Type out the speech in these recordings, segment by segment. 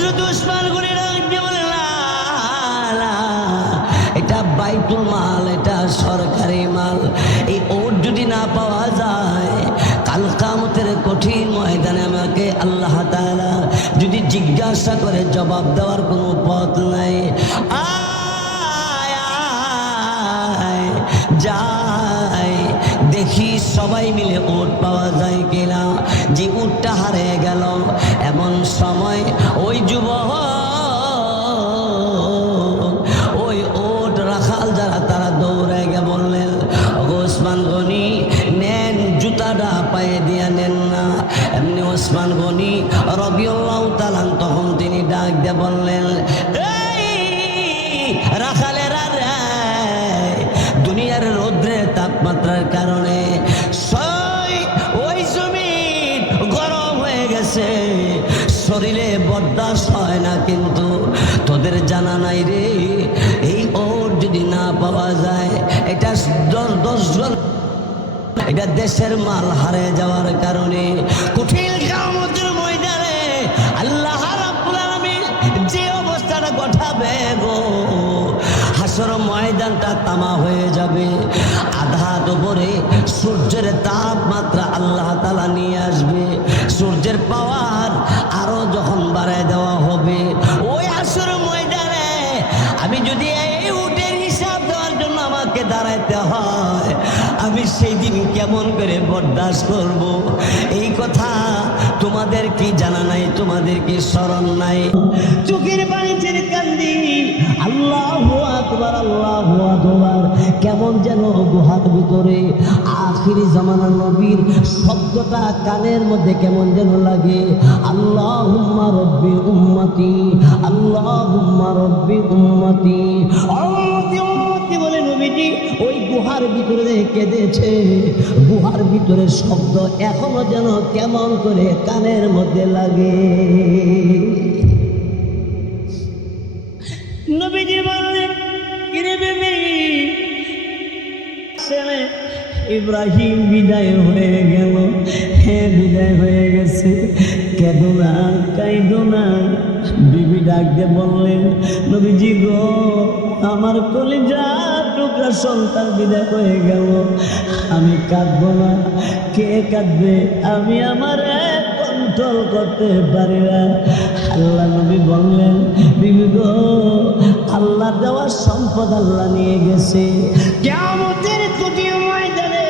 হজরত উসমান গনি বলে "না, না, এটা মাল এটা মাল। এই যদি যায় কাল কঠিন আমাকে আল্লাহ যদি জিজ্ঞাসা করে জবাব দেওয়ার কোনো পথ নাই। দিয়া নেন না। এমনি ওসমান গনি রবিউল্লাহ তালান তখন তিনি ডাক দিয়ে বললেন, "এই রাখালেরা রে, দুনিয়ার তাপমাত্রার কারণে ওই জমিন গরম হয়ে গেছে। শরীরে বরদাস্ত হয় না কিন্তু তোদের জানা নাই রে, এই ওর যদি না পাওয়া যায়, এটা দশ দশজন এটা দেশের মাল হারে যাওয়ার কারণে কঠিন কামতের ময়দানে আল্লাহ যে অবস্থাটা গঠাবে গো, হাসর ময়দানটা তামা হয়ে যাবে। আধা দুপুরে সূর্যের তাপমাত্রা আল্লাহ তালা নিয়ে আসবে। করে বরদাস্ত করব। এই কথা তোমাদের কি জানা নাই, তোমাদের কি স্মরণ নাই? চোখের পানি ছেড়ে কান্দি। আল্লাহ আকবার আল্লাহ আকবার। কেমন যেন গুহার ভিতরে আখিরি জামানার নবীর শব্দটা কানের মধ্যে কেমন যেন লাগে। আল্লাহ হুম্মা রব্বি উম্মতি আল্লাহ হুম্মা রব্বি উম্মতি। ওই গুহার ভিতরে কেঁদেছে। গুহার ভিতরে শব্দ এখনও যেন কেমন করে কানের মধ্যে লাগে। ইব্রাহিম বিদায় হয়ে গেল। হে, বিদায় হয়ে গেছে। কেঁদো না কাইদো না বিবি ডাক দিয়ে বললেন, নবীজি গো, আমার কলিজা টুকরা সন্তান বিদায় হয়ে গেল। আমি কাঁদবো না, কে কাঁদবে? আমি আমার কন্ট্রোল করতে পারি না। আল্লাহ নবী বললেন, বিবি গো, আল্লাহ দেওয়ার সম্পদ আল্লাহ নিয়ে গেছে। কেমতের কঠিন ময়দানে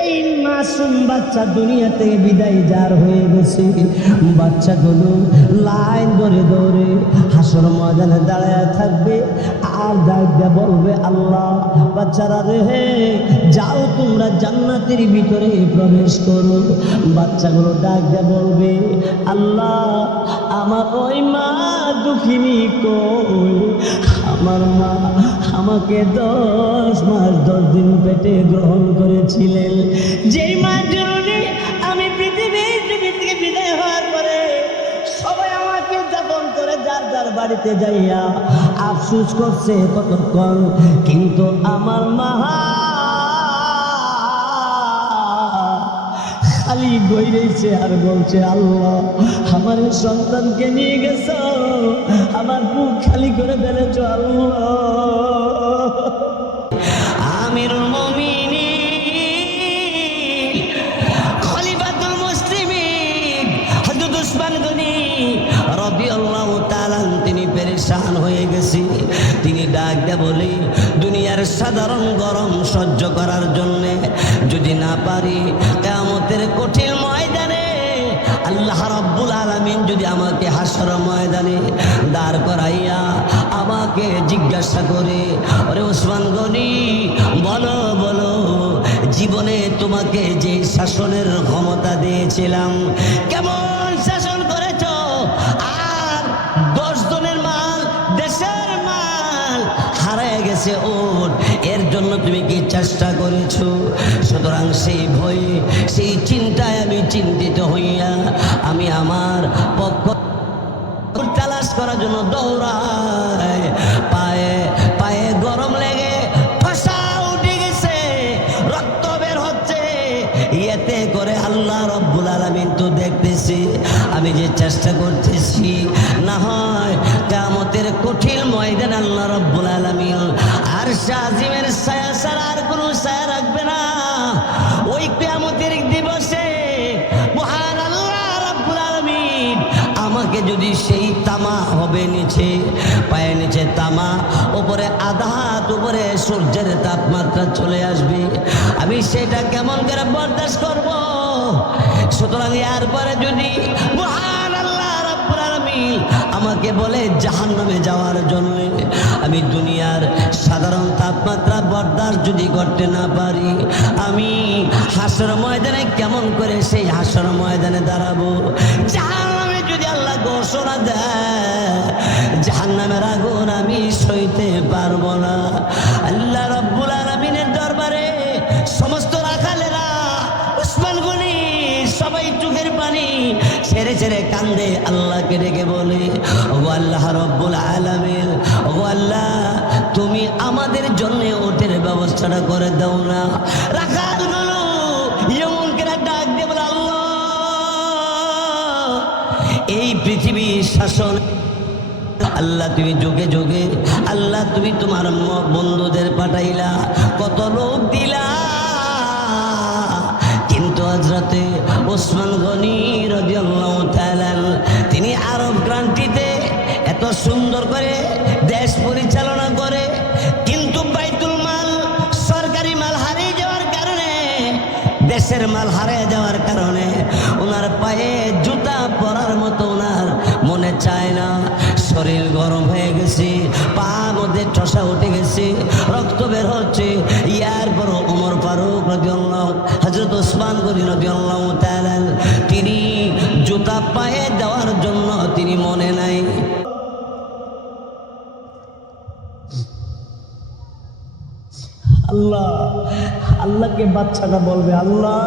এই মাসুম বাচ্চা দুনিয়া থেকে বিদায় যার হয়ে গেছে। বাচ্চাগুলো লাইন ধরে দৌড়ে হাসর ময়দানে দাঁড়ায় থাকবে। আর ডাক দিয়ে বলবে, আল্লাহ, বাচ্চারা রে, যাও তোমরা জান্নাতের ভিতরে প্রবেশ করো। বাচ্চাগুলো ডাক দিয়ে বলবে, আল্লাহ, আমার ওই মা দুঃখিনী কই? আমার মা আমাকে দশ মাস, দশ দিন পেটে গ্রহণ করেছিলেন। যেই মার বাড়িতে যাইয়া আফসুস করছে কতক্ষণ কিন্তু আমার মা খালি বইরেছে আর বলছে, আল্লাহ, আমার সন্তানকে নিয়ে গেছ, আমার বুক খালি করে ফেলেছ, আল্লাহ। আমিরুল বলে, দুনিয়ার সাধারণ গরম সহ্য করার জন্য যদি না পারি, কিয়ামতের কঠিন ময়দানে আল্লাহ রাব্বুল আলামিন যদি আমাকে হাসর ময়দানে দাঁড় করাইয়া আমাকে জিজ্ঞাসা করে, ওরে ওসমান গনি, বলো বলো, জীবনে তোমাকে যে শাসনের ক্ষমতা দিয়েছিলাম, কেমন জন্য তুমি কি চেষ্টা করেছ? সুতরাং সেই ভয়ে, সেই চিন্তায় আমি চিন্তিত হইয়া আমি আমার পক্ষ তালাশ করার জন্য দৌড়ায় পায়ে পায়ে গরম লেগে ঠসা উঠে গেছে, রক্ত বের হচ্ছে। ইয়েতে করে আল্লাহ রব্বুল আলামিন তো দেখতেছি, আমি যে চেষ্টা করতেছি তামা উপরে আধা হাত, উপরে সূর্যের তাপমাত্রা চলে আসবে। আমি সেটা কেমন করে বরদাস্ত করব? সুতরাং এরপরে যদি আমাকে বলে জাহান নামে যাওয়ার জন্য, আমি দুনিয়ার সাধারণ তাপমাত্রা বরদাস্ত যদি করতে না পারি, আমি হাসর ময়দানে কেমন করে সেই হাসর ময়দানে দাঁড়াবো? জাহান ঘোষণা দেয় জাহান নামের আগুন আমি সইতে পারব না। আল্লাহ রব্বুল আলমিনের দরবারে সমস্ত রাখালেরা, উসমান গনি সবাই চোখের পানি ছেড়ে ছেড়ে কান্দে, আল্লাহকে ডেকে বলে, ও আল্লাহ রব্বুল আলমিন, ও আল্লাহ, তুমি আমাদের জন্য ওটের ব্যবস্থাটা করে দাও না। রাখালগুলো এই পৃথিবীর শাসন। আল্লাহ তুমি যোগে যোগে, আল্লাহ তুমি তোমার বন্ধুদের পাঠাইলা। কত লোক দিলা। কিন্তু হজরতে ওসমান গনি রাদিয়াল্লাহু তিনি আরব ক্রান্তিতে এত সুন্দর করে দেশ পরিচালনা করে, কিন্তু বাইতুল মাল সরকারি মাল হারিয়ে যাওয়ার কারণে, দেশের মাল হারিয়ে যাওয়ার কারণে, ওনার পায়ে মধ্যে উঠে গেছে, রক্ত বের হচ্ছে। ইয়ার পর ওমর ফারুক রদিয়াল্লাহ হজরত ওসমান গনি রদিয়াল্লাহ তাআলা, তিনি জুতা পায়ে দেওয়ার জন্য তিনি মনে নাই। আল্লাহ, আল্লাহকে বাচ্চাটা বলবে, আল্লাহ,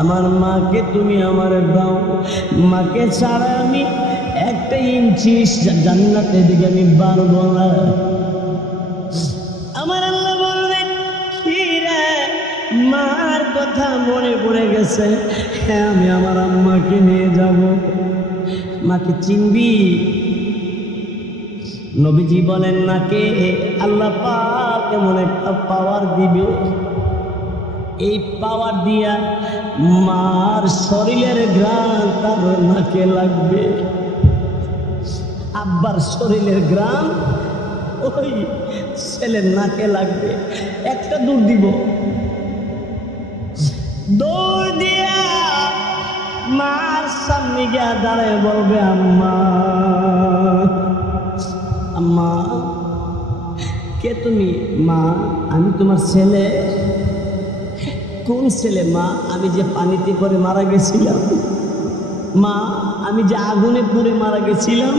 আমার মাকে তুমি আমার দাও, মাকে ছাড়া আমি ইঞ্চি জান্নাতের দিকে আমি পারব না। আমার আল্লাহ বলবে, কি মার কথা মনে পড়ে গেছে। হ্যাঁ আমি আমার আম্মাকে নিয়ে যাব। মাকে চিনবি? নবীজি বলেন, নাকে আল্লাহ পাক এমন একটা পাওয়ার দিবে। এই পাওয়ার দিয়া মার শরীরের গ্রাম তার নাকে লাগবে। আব্বার শরীরের গ্রাম, ওই ছেলের নাকে লাগবে। একটা দূর দিব। দৌড় দিয়া মার সামনে গিয়া দাঁড়ায় বলবে, আম্মা আম্মা, কে তুমি? মা, আমি তোমার ছেলে। কোন ছেলে, মা? আমি যে পানিতে পরে মারা গেছিলাম। মা, আমি যে আগুনে পুড়ে মারা গেছিলাম।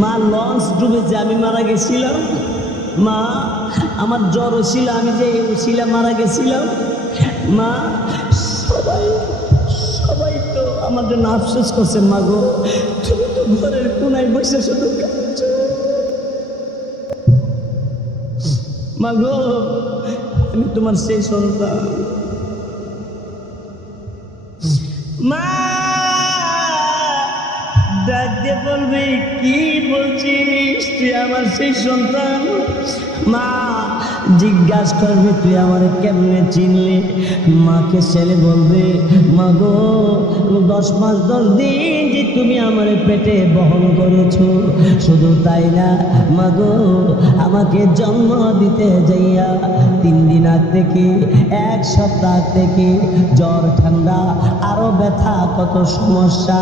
মা লঞ্চ ডুবে যে আমি মারা গেছিলাম। মা, আমার জ্বর ছিল আমি যে শিলা মারা গেছিলাম। মা, সবাই সবাই তো আমার জন্য আফসোস করছে, মা গো। তুমি তো ঘরের কোনায় বসে শুধু মা গো, আমি তোমার সেই সন্তান। বলবে কি বলছিস তুই আমার সেই সন্তান? মা জিজ্ঞাসা করবে, তুই আমার কেমনে চিনলি? মাকে ছেলে বলবে মা গো দশ মাস, দশ দিন যে তুমি আমার পেটে বহন করেছ, শুধু তাই না মা গো আমাকে জন্ম দিতে যাইয়া তিন দিন আগ থেকে, এক সপ্তাহ থেকে জ্বর, ঠান্ডা, আরও ব্যথা, কত সমস্যা।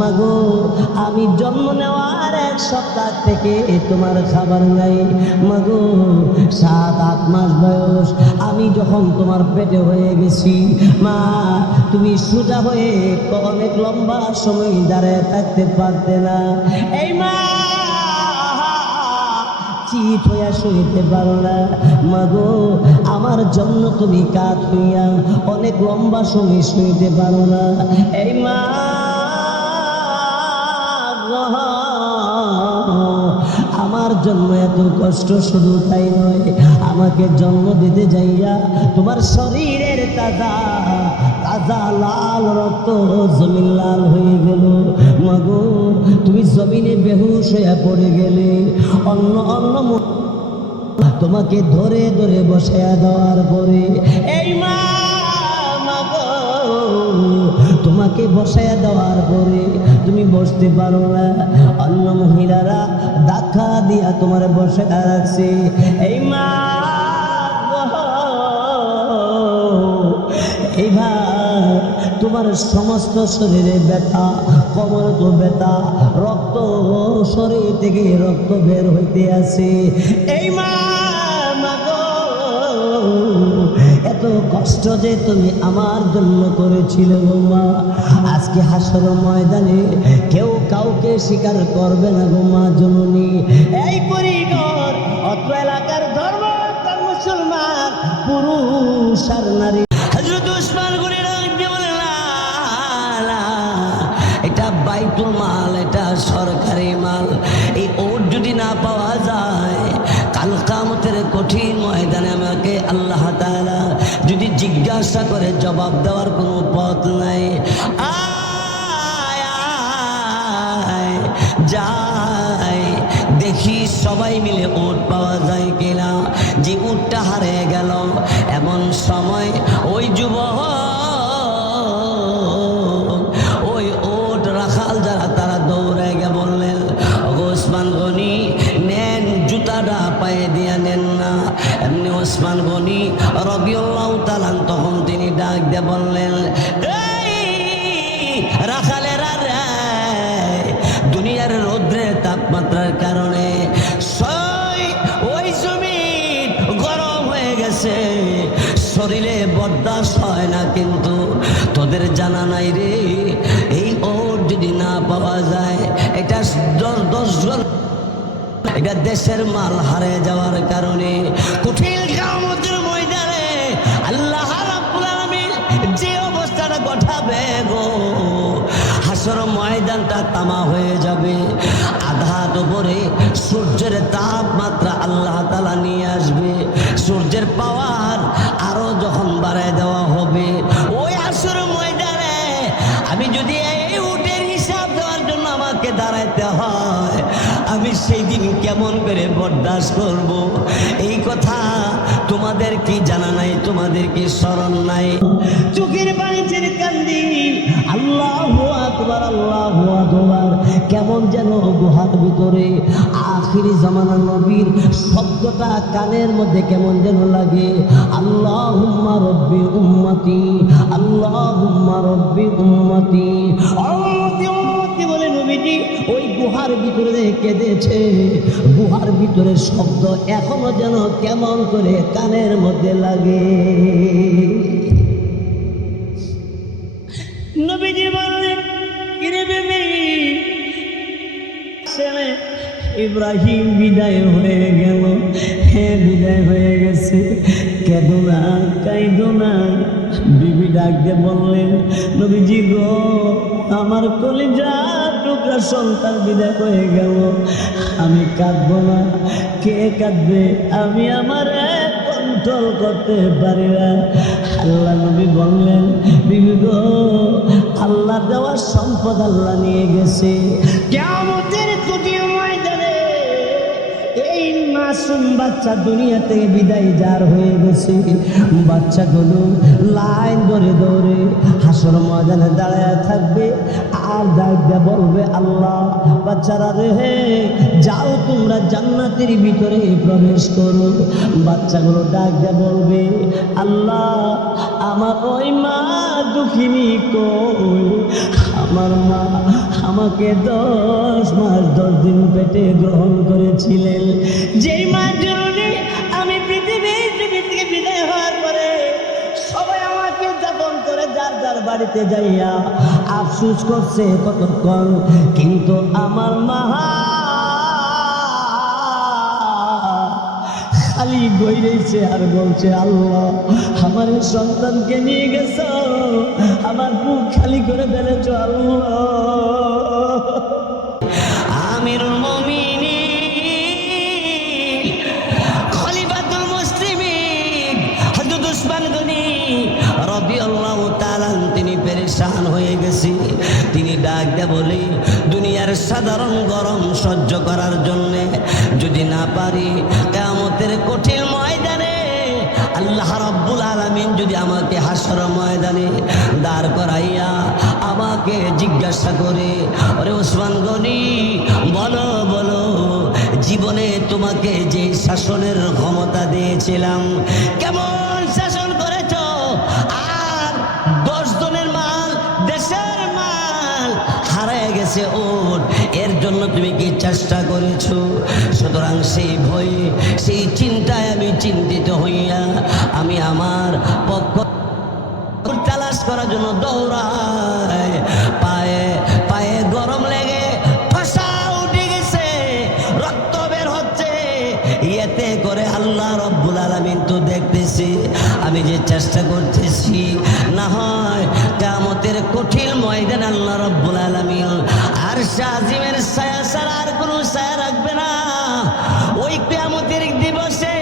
মাগো, আমি জন্ম নেওয়ার এক সপ্তাহ থেকে তোমার খাবার নাই। মাগো, সাত আট মাস বয়স, আমি যখন তোমার পেটে হয়ে গেছি, মা, তুমি সোজা হয়ে অনেক লম্বা সময় দাঁড়ায় থাকতে পারতে না। এই মা, চিত হইয়া সইতে পারো না। মাগো আমার জন্য তুমি কাত হইয়া অনেক লম্বা সময় সইতে পারো না। এই মা জন্য এত কষ্ট শুধু তাই নয়, আমাকে জন্ম দিতে যাইয়া তোমার শরীরের তাজা তাজা লাল রক্ত জমিন লাল হয়ে গেল। মাগো, তুমি জমিনে বেহুশ হয়ে পড়ে গেলে। অন্য অন্য তোমাকে ধরে ধরে বসায়া দেওয়ার পরে এই মা তোমাকে বসায়া দেওয়ার পরে তুমি বসতে পারো না। অন্য মহিলারা ধাক্কা দিয়া তোমার বসায়া রাখছে। এই মা তোমার সমস্ত শরীরে ব্যথা কমর তো ব্যথা, রক্ত শরীর থেকে রক্ত বের হইতে আছে। এই মা এত কষ্ট যে তুমি আমার জন্য করেছিলে গো মা। আজকে হাসর ময়দানে কেউ কাউকে স্বীকার করবে না গো মা জননী। এই পরিবার অত্র এলাকার ধর্ম মুসলমান পুরুষ আর নারী। হজরত উসমান না, এটা বাইতুল মাল এটা সরকারি মাল। এই ওট যদি না পাওয়া যায় কাল কামতের কঠিন জিজ্ঞাসা করে জবাব দেওয়ার কোনো পথ নাই। যাই। দেখি সবাই মিলে ওট পাওয়া যায় পায়ে দিয়া নেন না। এমনি ওসমান গনি তালান তখন তিনি ডাক দিয়ে বললেন এটা দেশের মাল হারে যাওয়ার কারণে কঠিন কামতের ময়দানে আল্লাহ যে অবস্থাটা ঘটাবে গো, হাসর ময়দানটা তামা হয়ে যাবে আধা দুপুরে সূর্যের তাপমাত্রা করব। এই কথা তোমাদের কি জানা নাই? তোমাদের কি স্মরণ নাই? চোখের কান্দি। আল্লাহ আল্লাহ কেমন যেন গুহার ভিতরে আখিরি জামানার নবীর শব্দটা কানের মধ্যে কেমন যেন লাগে। আল্লাহ হুম্মা রব্বি উম্মতি আল্লাহ হুম্মা রব্বি উম্মতি। বলে নবীজি গুহার ভিতরে কেঁদেছে, গুহার ভিতরে শব্দ এখনও যেন কেমন করে কানের মধ্যে লাগে। ইব্রাহিম বিদায় হয়ে গেল। হ্যাঁ বিদায় হয়ে গেছে। কেঁদো না কাইদো না। বিবি ডাক দিয়ে বললেন, নবীজি গো, আমার কলিজা টুকরা সন্তান বিদায় হয়ে গেল। আমি কাঁদবো না, কে কাঁদবে? আমি আমার কন্ট্রোল করতে পারি না। আল্লাহ নবী বললেন, বিবি গো, আল্লাহ দেওয়ার সম্পদ আল্লাহ নিয়ে গেছে। কেমতের এই মাসুম বাচ্চা দুনিয়া থেকে বিদায় যার হয়ে গেছে। বাচ্চাগুলো লাইন ধরে দৌড়ে হাসর ময়দানে দাঁড়ায় থাকবে। আর ডাক দিয়ে বলবে, আল্লাহ বাচ্চারা রে যাও তোমরা জান্নাতের ভিতরে প্রবেশ করো। বাচ্চাগুলো ডাক দিয়ে বলবে, আল্লাহ, আমার ওই মা দুঃখিনী কই? আমার মা আমাকে দশ মাস, দশ দিন পেটে গ্রহণ করেছিলেন। যেই মার জন্য আমি পৃথিবী পৃথিবী বিদায় হওয়ার পরে সবাই আমাকে যাপন করে, যার যার বাড়িতে যাইয়া আফসুস করছে কতক্ষণ কিন্তু আমার মা খালি বইরেছে আর বলছে, আল্লাহ, আমার সন্তানকে নিয়ে গেছ, আমার বুক খালি করে ফেলেছ, আল্লাহ। সাধারণ গরম সহ্য করার জন্যে যদি না পারি কেমতের কঠিন ময়দানে আল্লাহ রাব্বুল আলামিন যদি আমাকে হাসর ময়দানে দাঁড় করাইয়া আমাকে জিজ্ঞাসা করে, ওরে ওসমান গনি, বলো বলো, জীবনে তোমাকে যে শাসনের ক্ষমতা দিয়েছিলাম, কেমন তুমি কি চেষ্টা করেছ? সুতরাং সেই ভয়ে, সেই চিন্তায় আমি চিন্তিত হইয়া আমি আমার পক্ষ তালাশ করার জন্য দৌড়ায় পায়ে পায়ে গরম লেগে ঠসা উঠে গেছে, রক্ত বের হচ্ছে। ইয়েতে করে আল্লাহ রব্বুল আলমিন তো দেখতেছি, আমি যে চেষ্টা করতেছি, না হয় কামতের কঠিন ময়দান আল্লাহ রব্বুল আলমিন আর শাহিমের ছায়া ছাড়া আর কোনো ছায়া রাখবে না। ওই কামতের দিবসে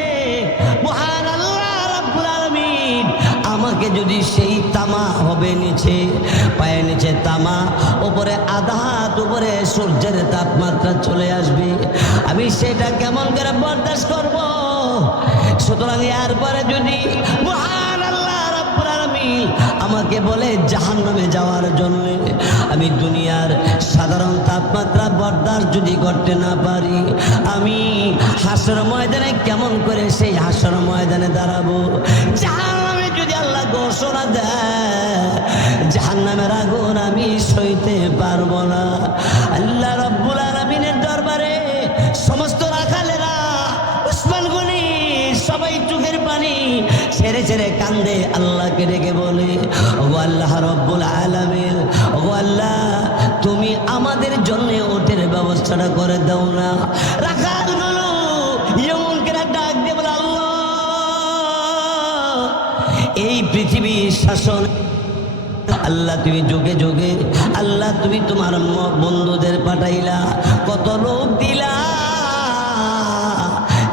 মহান আল্লাহ রব্বুল আলমিন আমাকে যদি সেই তামা হবে নিচে পায়ে নিচে তামা, উপরে আধা হাত, উপরে সূর্যের তাপমাত্রা চলে আসবে, আমি সেটা কেমন করে বরদাস্ত করব? সুতরাং এরপরে যদি মহান আল্লাহ রাব্বুল আলামিন আমাকে বলে জাহান নামে যাওয়ার জন্য, আমি দুনিয়ার সাধারণ তাপমাত্রা বরদাস্ত যদি করতে না পারি, আমি হাসর ময়দানে কেমন করে সেই হাসর ময়দানে দাঁড়াবো? নামে যদি আল্লাহ ঘোষণা দেয় জাহান নামের আগুন আমি সইতে পারব না। আল্লাহ রব্বুল আলমিনের দরবারে সমস্ত রাখালেরা, উসমান গনি সবাই চোখের পানি ছেড়ে ছেড়ে কান্দে, আল্লাহকে ডেকে বলে, ও আল্লাহ রব্বুল আলমিন, ও আল্লাহ তুমি আমাদের জন্য ওটের ব্যবস্থাটা করে দাও না। রাখালগুলো এমন করে ডাক দিয়ে বলে, আল্লাহ! এই পৃথিবীর শাসন, আল্লাহ তুমি যোগে যোগে, আল্লাহ তুমি তোমার বন্ধুদের পাঠাইলা। কত লোক দিলা।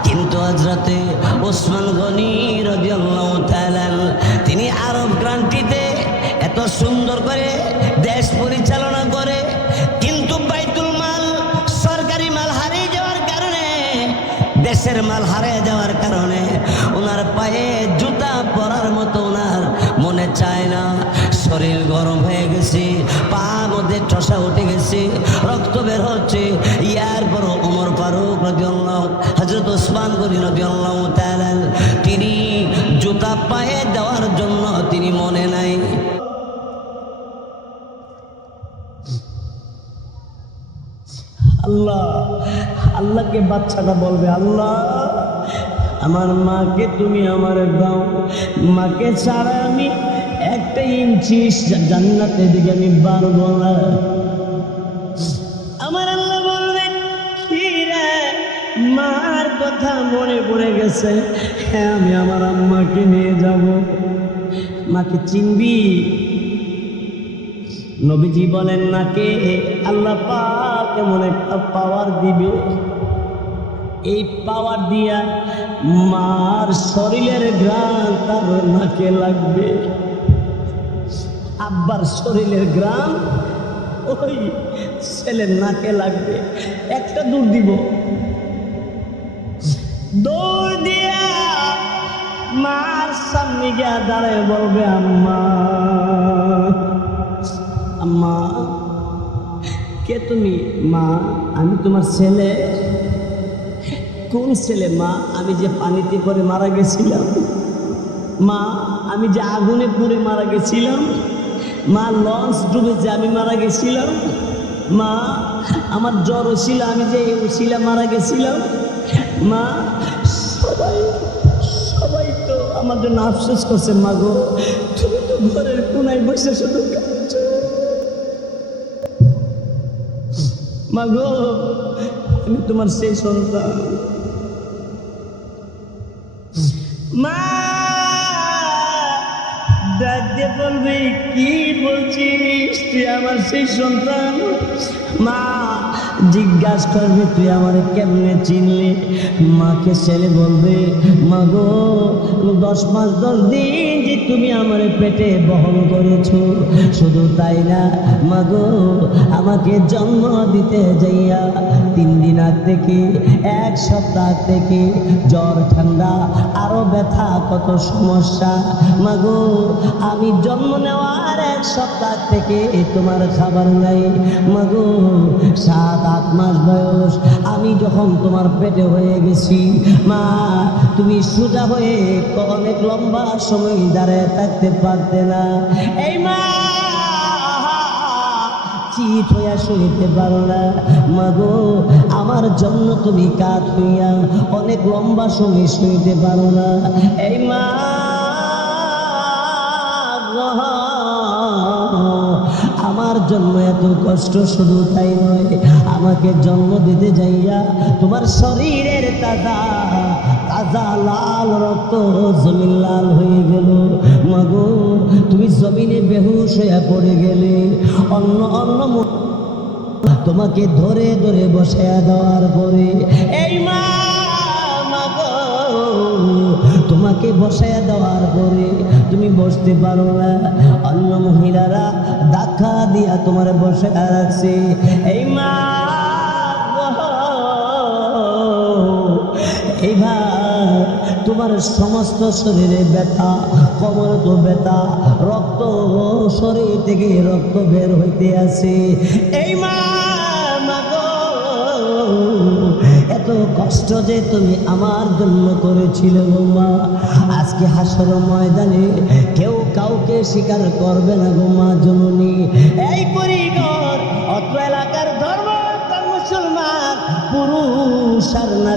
কিন্তু হজরতে ওসমান গনি তাআলা, তিনি আরব ক্রান্তিতে এত সুন্দর করে গরম হয়ে গেছে, পা মধ্যে ঠসা উঠে গেছে, রক্ত বের হচ্ছে। ইয়ার পর ওমর ফারুক রাদিয়াল্লাহ, হযরত ওসমান রাদিয়াল্লাহু তাআলা, তিনি জুতা পায়ে দেওয়ার জন্য তিনি মনে নাই। আল্লাহ, আল্লাহকে বাচ্চাটা বলবে, আল্লাহ, আমার মাকে তুমি আমার দাও, মাকে ছাড়া আমি একটা ইঞ্চি জান্নাতের দিকে আমি পারব না। আমার আল্লাহ বলবে, কি মার কথা মনে পড়ে গেছে। হ্যাঁ আমি আমার আম্মাকে নিয়ে যাব। মাকে চিনবি? নবীজি বলেন, নাকে আল্লাহ পাক এমন একটা পাওয়ার দিবে। এই পাওয়ার দিয়া মার শরীরের গ্রাম তার নাকে লাগবে। আব্বার শরীরের গ্রাম, ওই ছেলের নাকে লাগবে। একটা দূর দিব। দৌড় দিয়া মার সামনে গিয়া দাঁড়ায় বলবে, আম্মা আম্মা, কে তুমি? মা, আমি তোমার ছেলে। কোন ছেলে, মা? আমি যে পানিতে পরে মারা গেছিলাম। মা, আমি যে আগুনে পুড়ে মারা গেছিলাম। মা লঞ্চ ডুবেছে আমি মারা গেছিলাম। মা, আমার জ্বর ছিল আমি যে শিলা মারা গেছিলাম। মা, সবাই সবাই তো আমার জন্য আফসোস করছে, মা গো। তুমি তো ঘরের কোনায় বসে শুধু। মা গো, আমি তোমার সেই সন্তান। তুই আমার সেই সন্তান। মা জিজ্ঞাসা করবে, তুই আমার কেমনে চিনলি? মাকে ছেলে বলবে মা গো দশ মাস, দশ দিন যে তুমি আমার পেটে বহন করেছ, শুধু তাই না মা গো আমাকে জন্ম দিতে যাইয়া তিন দিন আগ থেকে, এক সপ্তাহ থেকে জ্বর, ঠান্ডা, আরও ব্যথা, কত সমস্যা। মাগো, আমি জন্ম নেওয়ার এক সপ্তাহ থেকে তোমার খাবার নাই। মাগো, সাত আট মাস বয়স, আমি যখন তোমার পেটে হয়ে গেছি, মা, তুমি সোজা হয়ে অনেক লম্বা সময় দাঁড়ায় থাকতে পারতে না। এই মা, চিত হইয়া শুইতে পারো না। মাগো আমার জন্য তুমি কাত হইয়া অনেক লম্বা সময় শুইতে পারো না। এই মা আমার জন্য এত কষ্ট শুধু তাই নয়, আমাকে জন্ম দিতে যাইয়া তোমার শরীরের তাজা তাজা লাল রক্ত জমিন লাল হয়ে গেল। মাগো, তুমি জমিনে বেহুশ হইয়া পড়ে গেলে। অন্য অন্য তোমাকে ধরে ধরে বসায়া দেওয়ার পরে, এই মা, মাগো তোমাকে বসায়া দেওয়ার পরে তুমি বসতে পারো না। অন্য মহিলারা ধাক্কা দিয়া তোমার বসায়া রাখছে। এই মা এইবার তোমার সমস্ত শরীরে ব্যথা কমর তো ব্যথা, রক্ত শরীর থেকে রক্ত বের হইতে আছে। এই মা এত কষ্ট যে তুমি আমার জন্য করেছিলে গোমা আজকে হাসর ময়দানে কেউ কাউকে স্বীকার করবে না গোমা জননী। এই পরিগর অত এলাকার ধর্ম, মুসলমান, পুরুষ আর নারী।